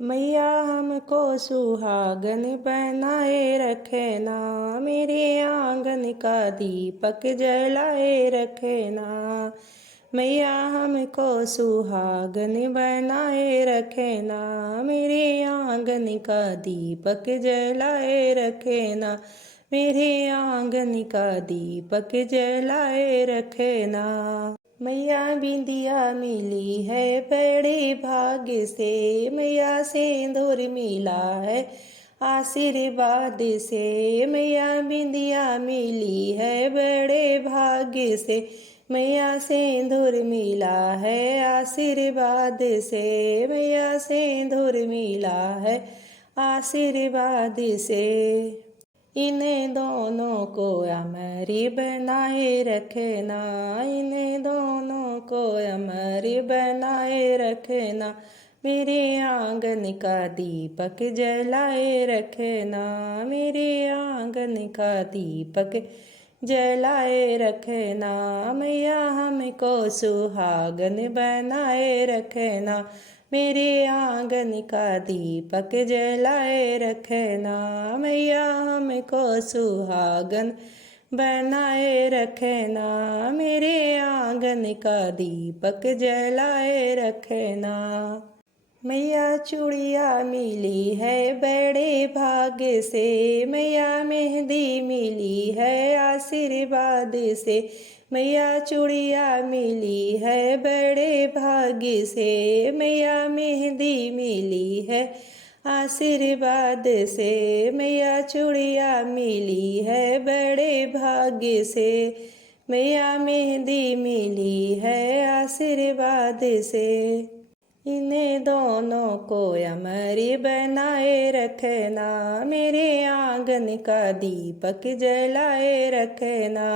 मैया हमको सुहागन बनाए रखे ना, मेरे आंगन का दीपक जलाए रखे ना। मैया हमको सुहागन बनाए रखे ना, मेरे आंगन का दीपक जलाए रखे ना। मेरे आंगन का दीपक जलाए रखे ना। मैया बिंदिया मिली है बड़े भाग्य से, मैया सिंदूर मिला है आशीर्वाद से। मैया बिंदिया मिली है बड़े भाग्य से, मैया सिंदूर मिला है आशीर्वाद से। मैया सिंदूर मिला है आशीर्वाद से। इन्हें दोनों को अमरी बनाए रखना, इन्हें दोनों को अमरी बनाए रखना। मेरे आंगन का दीपक जलाए रखना, मेरे आंगन का दीपक जलाए रखना। मैया हमको सुहागन बनाए रखना, मेरे आंगन का दीपक जलाए रखना। मैया हमको सुहागन बनाए रखना, मेरे आंगन का दीपक जलाए रखना। मैया चूड़िया मिली है बड़े भाग्य से, मैया मेहंदी मिली है आशीर्वाद से। मैया चूड़िया मिली है बड़े भाग्य से, मैया मेहंदी मिली है आशीर्वाद से। मैया चूड़िया मिली है बड़े भाग्य से, मैया मेहंदी मिली है आशीर्वाद से। इन्हें दोनों को अमरी बनाए रखना, मेरे आंगन का दीपक जलाए रखना।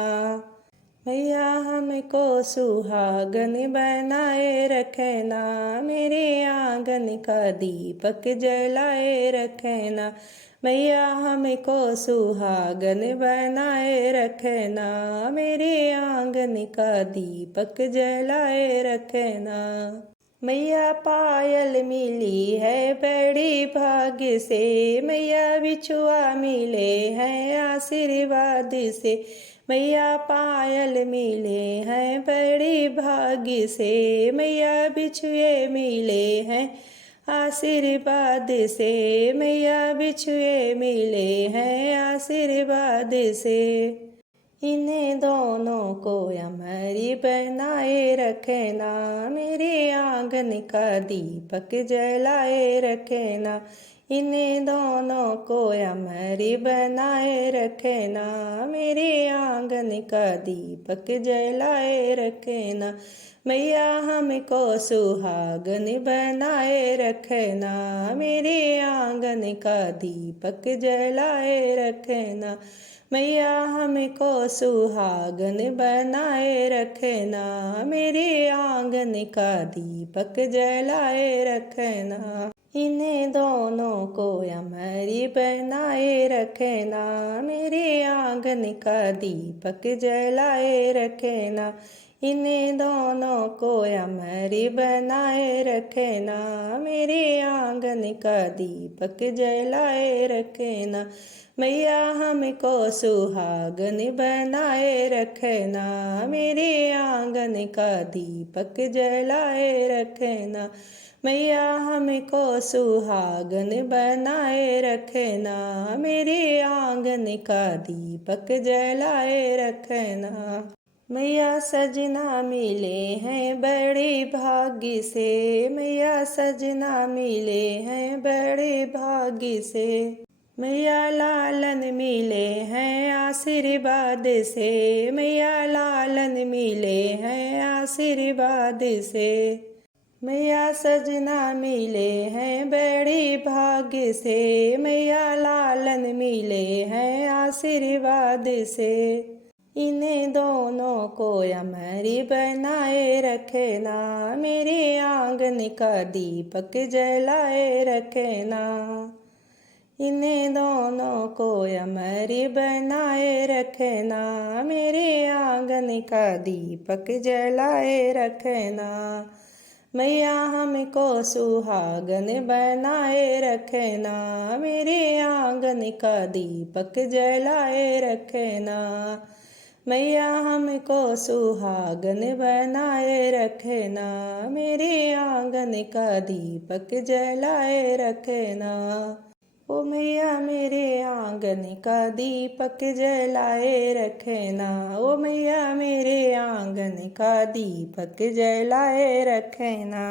मैया हमको सुहागन बनाए रखना, मेरे आंगन का दीपक जलाए रखना। मैया हमको सुहागन बनाए रखना, मेरे आंगन का दीपक जलाए रखना। मैया पायल मिली है बड़ी भाग्य से, मैया बिछुआ मिले हैं आशीर्वाद से। मैया पायल मिले हैं बड़ी भाग्य से, मैया बिछुए मिले हैं आशीर्वाद से। मैया बिछुए मिले हैं आशीर्वाद से। इन्हें दोनों को अमरी बनाए रखना, मेरे आंगन का दीपक जलाए रखना। इन्हें दोनों को अमरी बनाए रखना, मेरे आंगन का दीपक जलाए रखना। मैया हमको सुहागन बनाए रखना, मेरे आंगन का दीपक जलाए रखना। मैया हमको सुहागन बनाए रखना, मेरे आंगन का दीपक जलाए रखना। इन्हें दोनों को अमरी बनाए रखना, मेरे आंगन का दीपक जलाए रखना। इन्हें दोनों को अमरी बनाए रखना, मेरे आंगन का दीपक जलाए रखना। मैया हमको सुहागन बनाए रखना, मेरे आंगन का दीपक जलाए रखना। मैया हमको सुहागन बनाए रखना, मेरे आंगन का दीपक जलाए रखना। मैया सजना मिले हैं बड़े भाग्य से, मैया सजना मिले हैं बड़े भाग्य से। मैया लालन मिले हैं आशीर्वाद से, मैया लालन मिले हैं आशीर्वाद से। मैया सजना मिले हैं बड़े भाग्य से, मैया लालन मिले हैं आशीर्वाद से। इन्हें दोनों को अमरी बनाए रखना, मेरे आंगन का दीपक जलाए रखना। इन्हें दोनों को अमरी बनाए रखना, मेरे आंगन का दीपक जलाए रखना। मैया हमको सुहागन बनाए रखना, मेरे आंगन का दीपक जलाए रखना। मैया हमको सुहागन बनाए रखना, मेरे आंगन का दीपक जलाए रखना। ओ मैया मेरे आंगन का दीपक जलाए रखना, ओ मैया मेरे आंगन का दीपक जलाए रखना।